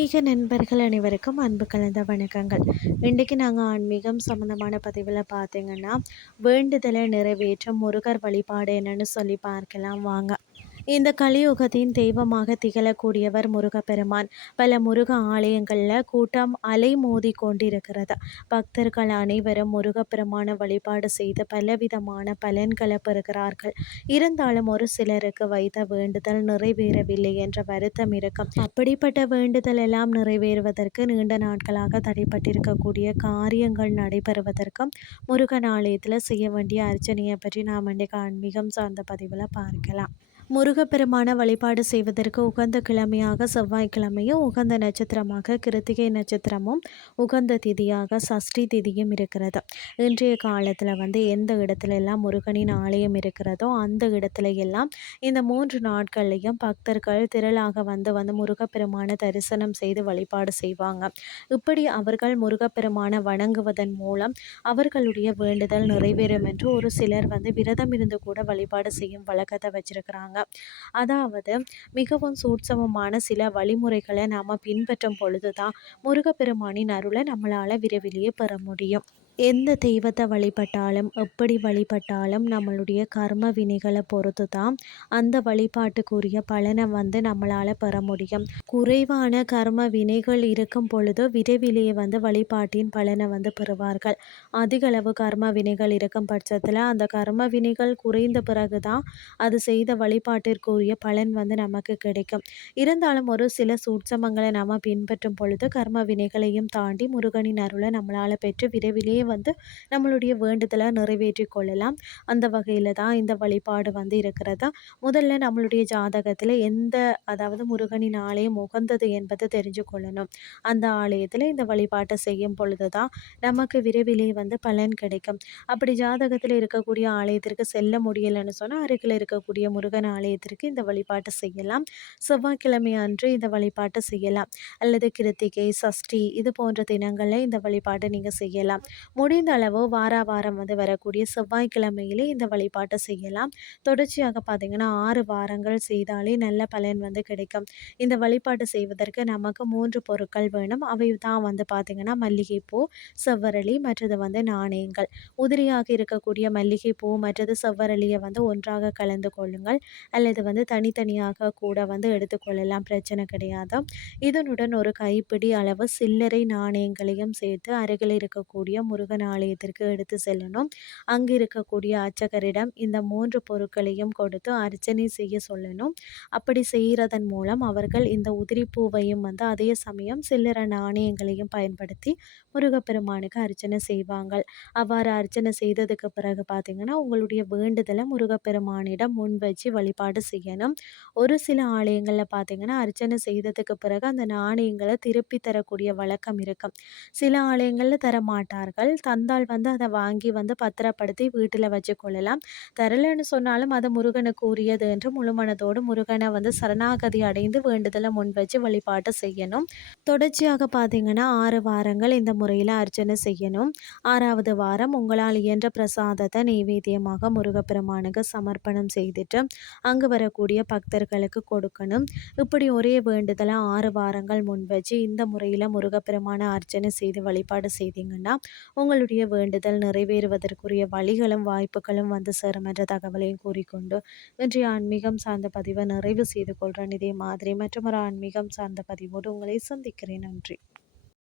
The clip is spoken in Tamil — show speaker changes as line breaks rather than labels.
ஆன்மீக நண்பர்கள் அனைவருக்கும் அன்பு கலந்த வணக்கங்கள். இன்றைக்கு நாங்கள் ஆன்மீகம் சம்மந்தமான பதிவில் பார்த்தீங்கன்னா வேண்டுதலை நிறைவேற்றும் முருகர் வழிபாடு என்னன்னு சொல்லி பார்க்கலாம். வாங்க. இந்த கலியுகத்தின் தெய்வமாக திகழக்கூடியவர் முருகப்பெருமான். பல முருக ஆலயங்களில் கூட்டம் அலை மோதி கொண்டிருக்கிறது. பக்தர்கள் அனைவரும் முருகப்பெருமான வழிபாடு செய்து பலவிதமான பலன்களை பெறுகிறார்கள். இருந்தாலும் ஒரு சிலருக்கு வைத்த வேண்டுதல் நிறைவேறவில்லை என்ற வருத்தம் இருக்கும். அப்படிப்பட்ட வேண்டுதல் எல்லாம் நிறைவேறுவதற்கு நீண்ட நாட்களாக தடைப்பட்டிருக்கக்கூடிய காரியங்கள் நடைபெறுவதற்கும் முருகன் ஆலயத்தில் செய்ய வேண்டிய அர்ச்சனையை பற்றி நாம் இன்றைக்கு ஆன்மீகம் சார்ந்த பதிவில் பார்க்கலாம். முருகப்பெருமான வழிபாடு செய்வதற்கு உகந்த கிழமையாக செவ்வாய்க்கிழமையும் உகந்த நட்சத்திரமாக கிருத்திகை நட்சத்திரமும் உகந்த திதியாக சஷ்டி திதியும் இருக்கிறது. இன்றைய காலத்தில் வந்து எந்த இடத்துல எல்லாம் முருகனின் ஆலயம் இருக்கிறதோ அந்த இடத்துல எல்லாம் இந்த மூன்று நாட்கள்லையும் பக்தர்கள் திரளாக வந்து வந்து முருகப்பெருமான தரிசனம் செய்து வழிபாடு செய்வாங்க. இப்படி அவர்கள் முருகப்பெருமான வணங்குவதன் மூலம் அவர்களுடைய வேண்டுதல் நிறைவேறும் என்று ஒரு சிலர் வந்து விரதம் இருந்து கூட வழிபாடு செய்யும் வழக்கத்தை வச்சிருக்கிறாங்க. அதாவது மிகவும் சூட்சமமான சில வழிமுறைகளை நாம் பின்பற்றும் பொழுது தான் முருகப்பெருமானின் அருளை நம்மளால் விரைவிலேயே பெற முடியும். எந்த தெய்வத்தை வழிபட்டாலும் எப்படி வழிபட்டாலும் நம்மளுடைய கர்ம வினைகளை பொறுத்து தான் அந்த வழிபாட்டுக்குரிய பலனை வந்து நம்மளால் பெற முடியும். குறைவான கர்ம வினைகள் இருக்கும் பொழுது விரைவிலேயே வந்து வழிபாட்டின் பலனை வந்து பெறுவார்கள். அதிகளவு கர்ம வினைகள் இருக்கும் பட்சத்தில் அந்த கர்ம வினைகள் குறைந்த பிறகு தான் அது செய்த வழிபாட்டிற்குரிய பலன் வந்து நமக்கு கிடைக்கும். இருந்தாலும் ஒரு சில சூட்சமங்களை நாம் பின்பற்றும் பொழுது கர்ம வினைகளையும் தாண்டி முருகனின் அருளை நம்மளால் பெற்று விரைவிலேயே வந்து நம்மளுடைய வேண்டுதலை நிறைவேற்றி கொள்ளலாம். அந்த வகையில் தான் இந்த வழிபாடு வந்து இருக்கிறது. முதல்ல நம்மளுடைய ஜாதகத்தில் எந்த அதாவது முருகனின் ஆலயம் உகந்தது என்பதை தெரிஞ்சு கொள்ளணும். அந்த ஆலயத்தில் இந்த வழிபாட்டை செய்யும் பொழுது தான் நமக்கு விரைவிலே வந்து பலன் கிடைக்கும். அப்படி ஜாதகத்தில் இருக்கக்கூடிய ஆலயத்திற்கு செல்ல முடியலைன்னு சொன்னால் அருகில் இருக்கக்கூடிய முருகன் ஆலயத்திற்கு இந்த வழிபாட்டை செய்யலாம். செவ்வாய்க்கிழமை அன்று இந்த வழிபாட்டை செய்யலாம். அல்லது கிருத்திகை சஷ்டி இது போன்ற தினங்களில் இந்த வழிபாட்டை நீங்கள் செய்யலாம். முடிந்த அளவு வார வாரம் வந்து வரக்கூடிய செவ்வாய்க்கிழமையிலே இந்த வழிபாட்டை செய்யலாம். தொடர்ச்சியாக பார்த்திங்கன்னா ஆறு வாரங்கள் செய்தாலே நல்ல பலன் வந்து கிடைக்கும். இந்த வழிபாடு செய்வதற்கு நமக்கு மூன்று பொருட்கள் வேணும். அவை தான் வந்து பார்த்திங்கன்னா மல்லிகைப்பூ செவ்வரளி மற்றது வந்து நாணயங்கள். உதிரியாக இருக்கக்கூடிய மல்லிகைப்பூ மற்றது செவ்வரளியை வந்து ஒன்றாக கலந்து கொள்ளுங்கள். அல்லது வந்து தனித்தனியாக கூட வந்து எடுத்துக்கொள்ளலாம் பிரச்சனை கிடையாது. இதனுடன் ஒரு கைப்பிடி அளவு சில்லறை நாணயங்களையும் சேர்த்து அருகில் இருக்கக்கூடிய முரு முருகன் ஆலயத்திற்கு எடுத்து செல்லணும். அங்கு இருக்கக்கூடிய அர்ச்சகரிடம் இந்த மூன்று பொருட்களையும் கொடுத்து அர்ச்சனை செய்ய சொல்லணும். அப்படி செய்கிறதன் மூலம் அவர்கள் இந்த உதிரி பூவையும் வந்து அதே சமயம் சில்லறை நாணயங்களையும் பயன்படுத்தி முருகப்பெருமானுக்கு அர்ச்சனை செய்வாங்க அவ்வாறு அர்ச்சனை செய்ததுக்கு பிறகு பார்த்திங்கன்னா உங்களுடைய வேண்டுதலை முருகப்பெருமானிடம் முன் வச்சு வழிபாடு செய்யணும். ஒரு சில ஆலயங்களில் பார்த்திங்கன்னா அர்ச்சனை செய்ததுக்கு பிறகு அந்த நாணயங்களை திருப்பி தரக்கூடிய வழக்கம் இருக்கும். சில ஆலயங்களில் தர மாட்டார்கள் தந்தால் வந்து அதை வாங்கி வந்து பத்திரப்படுத்தி வீட்டில் வச்சு கொள்ளலாம் தரலைன்னு சொன்னாலும் அது முருகனுக்கு உரியது என்று முழுமனதோடு முருகனை வந்து சரணாகதி அடைந்து வேண்டுதலை முன் வச்சு வழிபாட்டு செய்யணும். தொடர்ச்சியாக பார்த்தீங்கன்னா ஆறு வாரங்கள் இந்த முறையில் அர்ச்சனை செய்யணும். ஆறாவது வாரம் உங்களால் இயன்ற பிரசாதத்தை நெய்வேத்தியமாக முருகப்பெருமானுக்கு சமர்ப்பணம் செய்துட்டு அங்கு வரக்கூடிய பக்தர்களுக்கு கொடுக்கணும். இப்படி ஒரே வேண்டுதலை ஆறு வாரங்கள் முன் வச்சு இந்த முறையில் முருகப்பெருமான அர்ச்சனை செய்து வழிபாடு செய்தீங்கன்னா உங்களுடைய வேண்டுதல் நிறைவேறுவதற்குரிய வழிகளும் வாய்ப்புகளும் வந்து சேரும் என்ற தகவலையும் கூறிக்கொண்டு இன்றைய ஆன்மீகம் சார்ந்த பதிவை நிறைவு செய்து கொள்கிறேன் இதே மாதிரி மற்றொரு ஆன்மீகம் சார்ந்த பதிவோடு உங்களை சந்திக்கிறேன். நன்றி.